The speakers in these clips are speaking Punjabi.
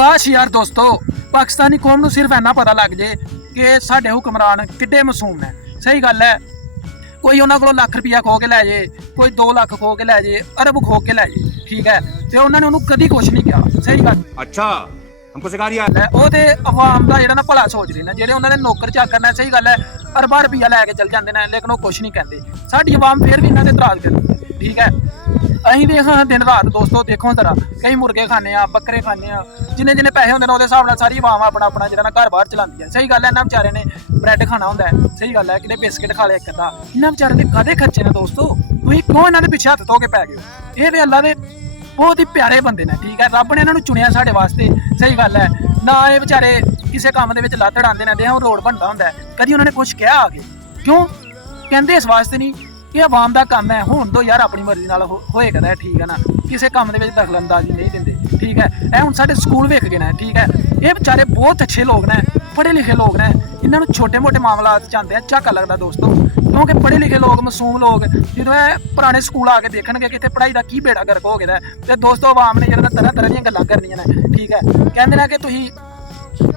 ਕਾਸ਼ ਯਾਰ ਦੋਸਤੋ ਪਾਕਿਸਤਾਨੀ ਕੌਮ ਨੂੰ ਸਿਰਫ ਇੰਨਾ ਪਤਾ ਲੱਗ ਜੇ ਕਿ ਸਾਡੇ ਹੁਕਮਰਾਨ ਕਿੱਡੇ ਮਾਸੂਮ ਨੇ। ਸਹੀ ਗੱਲ ਹੈ, ਕੋਈ ਉਹਨਾਂ ਕੋਲੋਂ ਲੱਖ ਰੁਪਇਆ ਖੋ ਕੇ ਲੈ ਜੇ, ਕੋਈ 2 ਲੱਖ ਖੋ ਕੇ ਲੈ ਜੇ, ਅਰਬ ਖੋ ਕੇ ਲੈ ਜੇ, ਠੀਕ ਹੈ, ਤੇ ਉਹਨਾਂ ਨੇ ਉਹਨੂੰ ਕਦੀ ਕੁਛ ਨਹੀਂ ਕਿਹਾ। ਸਹੀ ਗੱਲ ਅੱਛਾ ਹਮਕੋ ਸਿਖਾ ਰਿਹਾ ਹੈ। ਉਹ ਤੇ ਆਵਾਮ ਦਾ ਜਿਹੜਾ ਨਾ ਭਲਾ ਸੋਚ ਰਹੇ ਨੇ, ਜਿਹੜੇ ਉਹਨਾਂ ਦੇ ਨੌਕਰ ਚਾਕਰ ਨੇ। ਸਹੀ ਗੱਲ ਹੈ, ਅਰਬਾਂ ਰੁਪਇਆ ਲੈ ਕੇ ਚੱਲ ਜਾਂਦੇ ਨੇ, ਲੇਕਿਨ ਉਹ ਕੁਛ ਨਹੀਂ ਕਹਿੰਦੇ। ਸਾਡੀ ਆਵਾਮ ਫਿਰ ਵੀ ਇਹਨਾਂ ਤੇ ਇਤਰਾਜ਼ ਕਰਦੀ ਹੈ, ਠੀਕ ਹੈ। ਅਸੀਂ ਦੇਖਾਂ ਦਿਨ ਰਾਤ ਦੋਸਤੋ, ਦੇਖੋ ਜ਼ਰਾ, ਕਈ ਮੁਰਗੇ ਖਾਣੇ ਆ, ਬੱਕਰੇ ਖਾਣੇ ਆ, ਜਿੰਨੇ ਜਿੰਨੇ ਪੈਸੇ ਹੁੰਦੇ ਨੇ ਉਹਦੇ ਹਿਸਾਬ ਨਾਲ ਸਾਰੀ ਆਵਾਮ ਆਪਣਾ ਆਪਣਾ ਜਿਹੜਾ ਨਾ ਘਰ ਬਾਹਰ ਚਲਾਉਂਦੀ ਹੈ। ਸਹੀ ਗੱਲ ਹੈ, ਇਹਨਾਂ ਵਿਚਾਰੇ ਨੇ ਬ੍ਰੈਡ ਖਾਣਾ ਹੁੰਦਾ ਹੈ, ਸਹੀ ਗੱਲ ਹੈ, ਕਿਤੇ ਬਿਸਕਿਟ ਖਾ ਲਿਆ ਇੱਕ ਅੱਧਾ। ਇਹਨਾਂ ਵਿਚਾਰੇ ਦੇ ਕਾਹਦੇ ਖਰਚੇ ਨੇ ਦੋਸਤੋ? ਤੁਸੀਂ ਕਿਉਂ ਇਹਨਾਂ ਦੇ ਪਿੱਛੇ ਹੱਥ ਧੋ ਕੇ ਪੈ ਗਏ ਹੋ? ਇਹ ਤੇ ਅੱਲਾ ਦੇ ਬਹੁਤ ਹੀ ਪਿਆਰੇ ਬੰਦੇ ਨੇ, ਠੀਕ ਹੈ। ਰੱਬ ਨੇ ਇਹਨਾਂ ਨੂੰ ਚੁਣਿਆ ਸਾਡੇ ਵਾਸਤੇ। ਸਹੀ ਗੱਲ ਹੈ, ਨਾ ਇਹ ਵਿਚਾਰੇ ਕਿਸੇ ਕੰਮ ਦੇ ਵਿੱਚ ਲੱਤ ਅੜਾਉਂਦੇ ਨੇ, ਦੇਖੋ ਰੋਡ ਬਣਦਾ ਹੁੰਦਾ, ਕਦੀ ਉਹਨਾਂ ਨੇ ਕੁਛ ਕਿਹਾ ਆ ਕੇ? ਕਿਉਂ ਕਹਿੰਦੇ? ਇਸ ਵਾਸਤੇ ਨਹੀਂ, ਇਹ ਆਵਾਮ ਦਾ ਕੰਮ ਹੈ। ਹੁਣ ਤੋਂ ਯਾਰ ਆਪਣੀ ਮਰਜ਼ੀ ਨਾਲ ਹੋਏ ਕਰਦਾ, ਠੀਕ ਹੈ ਨਾ, ਕਿਸੇ ਕੰਮ ਦੇ ਵਿੱਚ ਦਖਲਅੰਦਾਜ਼ੀ ਨਹੀਂ ਦਿੰਦੇ, ਠੀਕ ਹੈ। ਇਹ ਹੁਣ ਸਾਡੇ ਸਕੂਲ ਵੇਖ ਗਏ ਨੇ, ਠੀਕ ਹੈ। ਇਹ ਵਿਚਾਰੇ ਬਹੁਤ ਅੱਛੇ ਲੋਕ ਨੇ, ਪੜ੍ਹੇ ਲਿਖੇ ਲੋਕ ਨੇ। ਇਹਨਾਂ ਨੂੰ ਛੋਟੇ ਮੋਟੇ ਮਾਮਲਾਤ ਚਾਹੁੰਦੇ ਆ ਝਾਕਾ ਲੱਗਦਾ ਦੋਸਤੋ, ਕਿਉਂਕਿ ਪੜ੍ਹੇ ਲਿਖੇ ਲੋਕ, ਮਾਸੂਮ ਲੋਕ ਜਦੋਂ ਇਹ ਪੁਰਾਣੇ ਸਕੂਲ ਆ ਕੇ ਦੇਖਣਗੇ ਕਿ ਇੱਥੇ ਪੜ੍ਹਾਈ ਦਾ ਕੀ ਬੇੜਾ ਗਰਕ ਹੋ ਗਿਆ ਤੇ ਦੋਸਤੋ ਆਵਾਮ ਨੇ ਜਿਹੜਾ ਤਰ੍ਹਾਂ ਤਰ੍ਹਾਂ ਦੀਆਂ ਗੱਲਾਂ ਕਰਨੀਆਂ ਨੇ, ਠੀਕ ਹੈ। ਕਹਿੰਦੇ ਨੇ ਕਿ ਤੁਸੀਂ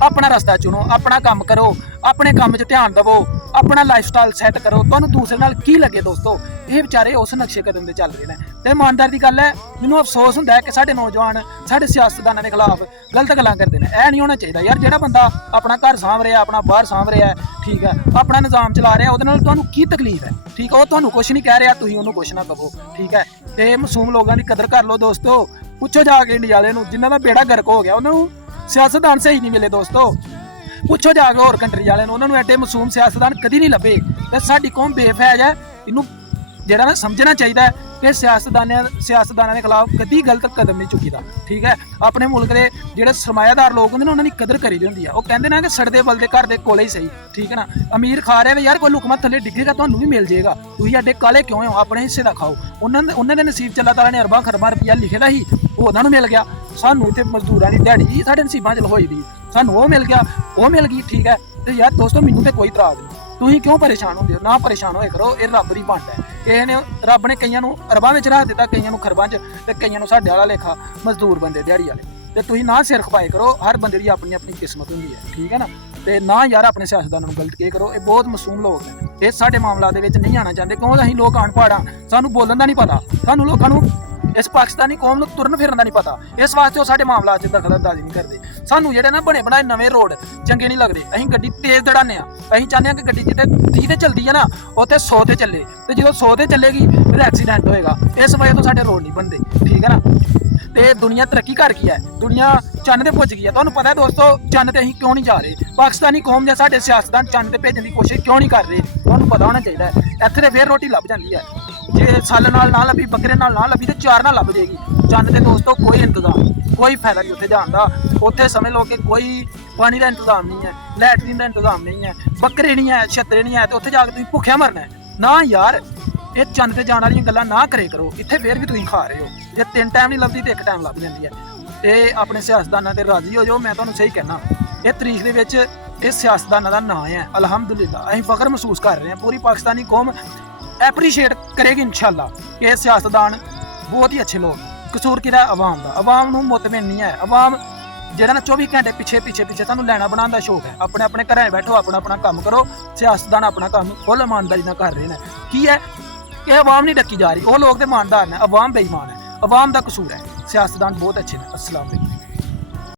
ਆਪਣਾ ਰਸਤਾ ਚੁਣੋ, ਆਪਣਾ ਕੰਮ ਕਰੋ, ਆਪਣੇ ਕੰਮ 'ਚ ਧਿਆਨ ਦੇਵੋ, ਆਪਣਾ ਲਾਈਫ ਸਟਾਈਲ ਸੈੱਟ ਕਰੋ, ਤੁਹਾਨੂੰ ਦੂਸਰੇ ਨਾਲ ਕੀ ਲੱਗੇ ਦੋਸਤੋ। ਇਹ ਵਿਚਾਰੇ ਉਸ ਨਕਸ਼ੇ ਕਦਮ ਤੇ ਚੱਲ ਰਹੇ ਨੇ। ਤੇ ਇਮਾਨਦਾਰ ਦੀ ਗੱਲ ਹੈ, ਮੈਨੂੰ ਅਫਸੋਸ ਹੁੰਦਾ ਹੈ ਕਿ ਸਾਡੇ ਨੌਜਵਾਨ ਸਾਡੇ ਸਿਆਸਤਦਾਨਾਂ ਦੇ ਖਿਲਾਫ ਗਲਤ ਗੱਲਾਂ ਕਰਦੇ ਨੇ। ਇਹ ਨਹੀਂ ਹੋਣਾ ਚਾਹੀਦਾ ਯਾਰ। ਜਿਹੜਾ ਬੰਦਾ ਆਪਣਾ ਘਰ ਸਾਂਭ ਰਿਹਾ, ਆਪਣਾ ਬਾਹਰ ਸਾਂਭ ਰਿਹਾ, ਠੀਕ ਹੈ, ਆਪਣਾ ਨਿਜ਼ਾਮ ਚਲਾ ਰਿਹਾ, ਉਹਦੇ ਨਾਲ ਤੁਹਾਨੂੰ ਕੀ ਤਕਲੀਫ ਹੈ? ਠੀਕ ਹੈ, ਉਹ ਤੁਹਾਨੂੰ ਕੁਛ ਨਹੀਂ ਕਹਿ ਰਿਹਾ, ਤੁਸੀਂ ਉਹਨੂੰ ਕੁਛ ਨਾ ਕਹੋ, ਠੀਕ ਹੈ। ਤੇ ਮਾਸੂਮ ਲੋਕਾਂ ਦੀ ਕਦਰ ਕਰ ਲਓ ਦੋਸਤੋ। ਪੁੱਛੋ ਜਾ ਕੇ ਇੰਡੀਆ ਵਾਲੇ ਨੂੰ, ਜਿਨ੍ਹਾਂ ਦਾ ਬੇੜਾ ਗਰਕ ਹੋ ਗਿਆ, ਉਹਨਾਂ ਨੂੰ ਸਿਆਸਤਦਾਨ ਸਹੀ ਨਹੀਂ ਮਿਲੇ ਦੋਸਤੋ। ਪੁੱਛੋ ਜਾ ਕੇ ਹੋਰ ਕੰਟਰੀ ਵਾਲਿਆਂ ਨੂੰ, ਉਹਨਾਂ ਨੂੰ ਐਡੇ ਮਾਸੂਮ ਸਿਆਸਤਦਾਨ ਕਦੀ ਨਹੀਂ ਲੱਭੇ। ਤੇ ਸਾਡੀ ਕੌਮ ਬੇਫੈਜ ਹੈ, ਇਹਨੂੰ ਜਿਹੜਾ ਨਾ ਸਮਝਣਾ ਚਾਹੀਦਾ ਹੈ ਕਿ ਸਿਆਸਤਦਾਨਾਂ ਦੇ ਖਿਲਾਫ ਕਦੀ ਗਲਤ ਕਦਮ ਨਹੀਂ ਚੁੱਕੀਦਾ, ਠੀਕ ਹੈ। ਆਪਣੇ ਮੁਲਕ ਦੇ ਜਿਹੜੇ ਸਰਮਾਇਆਦਾਰ ਲੋਕ ਹੁੰਦੇ ਨੇ, ਉਹਨਾਂ ਦੀ ਕਦਰ ਕਰੀਦੀ ਹੁੰਦੀ ਆ। ਉਹ ਕਹਿੰਦੇ ਨਾ ਕਿ ਸੜਦੇ ਬਲਦੇ ਘਰ ਦੇ ਕੋਲੇ ਹੀ ਸਹੀ, ਠੀਕ ਹੈ ਨਾ। ਅਮੀਰ ਖਾ ਰਿਹਾ ਯਾਰ, ਕੋਈ ਲੁਕਮਾ ਥੱਲੇ ਡਿੱਗੇਗਾ, ਤੁਹਾਨੂੰ ਵੀ ਮਿਲ ਜਾਏਗਾ। ਤੁਸੀਂ ਐਡੇ ਕਾਲੇ ਕਿਉਂ ਹੋ? ਆਪਣੇ ਹਿੱਸੇ ਦਾ ਖਾਓ। ਉਹਨਾਂ ਦੇ ਨਸੀਬ 'ਚ ਅੱਲਾਹ ਤਾਲਾ ਨੇ ਅਰਬਾਂ ਖਰਬਾਂ ਰੁਪਈਆ ਲਿਖੇ ਦਾ ਹੀ, ਉਹ ਉਹਨਾਂ ਨੂੰ ਮਿਲ ਗਿਆ। ਸਾਨੂੰ ਇੱਥੇ ਮਜ਼ਦੂਰਾਂ ਦੀ ਦਿਹਾੜੀ ਸਾਡੇ ਨਸੀਬਾਂ 'ਚ ਹੋਈ ਦੀ, ਸਾਨੂੰ ਉਹ ਮਿਲ ਗਿਆ, ਉਹ ਮਿਲ ਗਈ, ਠੀਕ ਹੈ। ਤੇ ਯਾਰ ਦੋਸਤੋ, ਮੈਨੂੰ ਤੇ ਕੋਈ ਇਤਰਾਜ਼ ਨਹੀਂ। ਤੁਸੀਂ ਕਿਉਂ ਪਰੇਸ਼ਾਨ ਹੁੰਦੇ ਹੋ? ਨਾ ਪਰੇਸ਼ਾਨ ਹੋਏ ਕਰੋ, ਇਹ ਰੱਬ ਦੀ ਵੰਡ ਹੈ। ਕਿਸੇ ਨੇ ਰੱਬ ਨੇ ਕਈਆਂ ਨੂੰ ਅਰਬਾਂ ਵਿੱਚ ਰੱਖ ਦਿੱਤਾ, ਕਈਆਂ ਨੂੰ ਖਰਬਾਂ 'ਚ, ਤੇ ਕਈਆਂ ਨੂੰ ਸਾਡੇ ਵਾਲਾ ਲੇਖਾ ਮਜ਼ਦੂਰ ਬੰਦੇ, ਦਿਹਾੜੀ ਵਾਲੇ। ਤੇ ਤੁਸੀਂ ਨਾ ਸਿਰ ਖਪਾਏ ਕਰੋ। ਹਰ ਬੰਦੇ ਦੀ ਆਪਣੀ ਆਪਣੀ ਕਿਸਮਤ ਹੁੰਦੀ ਹੈ, ਠੀਕ ਹੈ ਨਾ। ਤੇ ਨਾ ਯਾਰ ਆਪਣੇ ਸਿਆਸਤਦਾਨਾਂ ਨੂੰ ਗਲਤ ਕਰੋ। ਇਹ ਬਹੁਤ ਮਾਸੂਮ ਲੋਕ ਨੇ, ਇਹ ਸਾਡੇ ਮਾਮਲਾ ਦੇ ਵਿੱਚ ਨਹੀਂ ਆਉਣਾ ਚਾਹੁੰਦੇ, ਕਿਉਂ? ਅਸੀਂ ਲੋਕ ਅਨਪੜ੍ਹ ਹਾਂ, ਸਾਨੂੰ ਬੋਲਣ ਦਾ ਨਹੀਂ ਪਤਾ। ਸਾਨੂੰ ਲੋਕਾਂ ਨੂੰ ਇਸ ਪਾਕਿਸਤਾਨੀ ਕੌਮ ਨੂੰ ਤੁਰਨ ਫਿਰਨ ਦਾ ਨਹੀਂ ਪਤਾ। ਇਸ ਵਾਸਤੇ ਉਹ ਸਾਡੇ ਮਾਮਲਾ 'ਚ ਦਖਲਅੰਦਾਜ਼ੀ ਨਹੀਂ ਕਰਦੇ। ਸਾਨੂੰ ਜਿਹੜੇ ਨਾ ਬਣੇ ਬਣਾਏ ਨਵੇਂ ਰੋਡ ਚੰਗੇ ਨਹੀਂ ਲੱਗਦੇ। ਅਸੀਂ ਗੱਡੀ ਤੇਜ਼ ਦੜਾਉਂਦੇ ਹਾਂ। ਅਸੀਂ ਚਾਹੁੰਦੇ ਹਾਂ ਕਿ ਗੱਡੀ ਜਿੱਥੇ 30 ਤੇ ਚੱਲਦੀ ਹੈ ਨਾ, ਉੱਥੇ 100 ਤੇ ਚੱਲੇ। ਤੇ ਜਦੋਂ 100 ਤੇ ਚੱਲੇਗੀ ਫਿਰ ਐਕਸੀਡੈਂਟ ਹੋਏਗਾ। ਇਸ ਵਜ੍ਹਾ ਤੋਂ ਸਾਡੇ ਰੋਡ ਨਹੀਂ ਬਣਦੇ, ਠੀਕ ਹੈ ਨਾ। ਤੇ ਦੁਨੀਆ ਤਰੱਕੀ ਕਰ ਗਈ ਹੈ, ਦੁਨੀਆ ਚੰਨ ਤੇ ਪੁੱਜ ਗਈ ਹੈ। ਤੁਹਾਨੂੰ ਪਤਾ ਦੋਸਤੋ, ਚੰਨ ਤੇ ਅਸੀਂ ਕਿਉਂ ਨਹੀਂ ਜਾ ਰਹੇ? ਪਾਕਿਸਤਾਨੀ ਕੌਮ ਜਾਂ ਸਾਡੇ ਸਿਆਸਤਦਾਨ ਚੰਨ ਤੇ ਭੇਜਣ ਦੀ ਕੋਸ਼ਿਸ਼ ਕਿਉਂ ਨਹੀਂ ਕਰ ਰਹੇ? ਤੁਹਾਨੂੰ ਪਤਾ ਹੋਣਾ ਚਾਹੀਦਾ ਹੈ। ਇੱਥੇ ਤੇ ਫੇਰ ਰੋਟੀ ਲੱਭ ਜਾਂਦੀ ਹੈ। ਜੇ ਸੱਲ ਨਾਲ ਨਾ ਲੱਭੀ, ਬੱਕਰੇ ਨਾਲ ਨਾ ਲੱਭੀ, ਤੇ 4 ਨਾਲ ਲੱਭ ਜਾਏਗੀ। ਚੰਨ ਤੇ ਦੋਸਤੋ ਕੋਈ ਇੰਤਜ਼ਾਮ, ਕੋਈ ਫਾਇਦਾ ਨਹੀਂ ਉੱਥੇ ਜਾਣ ਦਾ। ਉੱਥੇ ਸਮਝ ਲਓ ਕਿ ਕੋਈ ਪਾਣੀ ਦਾ ਇੰਤਜ਼ਾਮ ਨਹੀਂ ਹੈ, ਲੈਟਰੀਨ ਦਾ ਇੰਤਜ਼ਾਮ ਨਹੀਂ ਹੈ, ਬੱਕਰੇ ਨਹੀਂ ਹੈ, ਛੱਤਰੇ ਨਹੀਂ ਹੈ, ਤੇ ਉੱਥੇ ਜਾ ਕੇ ਤੁਸੀਂ ਭੁੱਖਿਆ ਮਰਨਾ ਨਾ ਯਾਰ। ਇਹ ਚੰਨ ਤੇ ਜਾਣ ਵਾਲੀਆਂ ਗੱਲਾਂ ਨਾ ਕਰੇ ਕਰੋ। ਇੱਥੇ ਫੇਰ ਵੀ ਤੁਸੀਂ ਖਾ ਰਹੇ ਹੋ। ਜੇ 3 ਟਾਈਮ ਨਹੀਂ ਲੱਭਦੀ ਤੇ 1 ਟਾਈਮ ਲੱਭ ਜਾਂਦੀ ਹੈ। ਤੇ ਆਪਣੇ ਸਿਆਸਤਦਾਨਾਂ ਤੇ ਰਾਜ਼ੀ ਹੋ ਜਾਓ। ਮੈਂ ਤੁਹਾਨੂੰ ਸਹੀ ਕਹਿਣਾ, ਇਹ ਤਾਰੀਖ ਦੇ ਵਿੱਚ ਇਹ ਸਿਆਸਤਦਾਨਾਂ ਦਾ ਨਾਂ ਹੈ। ਅਲਹਮਦੁਲਿਲਾ, ਅਸੀਂ ਫਖਰ ਮਹਿਸੂਸ ਕਰ ਰਹੇ ਹਾਂ। ਪੂਰੀ ਪਾਕਿਸਤਾਨੀ ਕੌਮ ਐਪਰੀਸ਼ੀਏਟ ਕਰੇਗੀ ਇਨਸ਼ਾਅੱਲਾ ਕਿ ਇਹ ਸਿਆਸਤਦਾਨ ਬਹੁਤ ਹੀ ਅੱਛੇ ਲੋਕ। ਕਸੂਰ ਕਿਹਦਾ? ਆਵਾਮ ਦਾ। ਆਵਾਮ ਨੂੰ ਮੁਤਮਿਨ ਨਹੀਂ ਹੈ। ਆਵਾਮ ਜਿਹੜਾ ਨਾ 24 ਘੰਟੇ ਪਿੱਛੇ ਤੁਹਾਨੂੰ ਲੈਣਾ ਬਣਾਉਣ ਦਾ ਸ਼ੌਕ ਹੈ। ਆਪਣੇ ਆਪਣੇ ਘਰਾਂ ਬੈਠੋ, ਆਪਣਾ ਆਪਣਾ ਕੰਮ ਕਰੋ। ਸਿਆਸਤਦਾਨ ਆਪਣਾ ਕੰਮ ਫੁੱਲ ਇਮਾਨਦਾਰੀ ਨਾਲ ਕਰ ਰਹੇ ਨੇ। ਕੀ ਹੈ ਕਿ ਆਵਾਮ ਨਹੀਂ ਡੱਕੀ ਜਾ ਰਹੀ। ਉਹ ਲੋਕ ਤੇ ਇਮਾਨਦਾਰ ਨੇ, ਆਵਾਮ ਬੇਈਮਾਨ ਹੈ। ਆਵਾਮ ਦਾ ਕਸੂਰ ਹੈ। ਸਿਆਸਤਦਾਨ ਬਹੁਤ ਅੱਛੇ ਨੇ। अस्सलाम वालेकुम।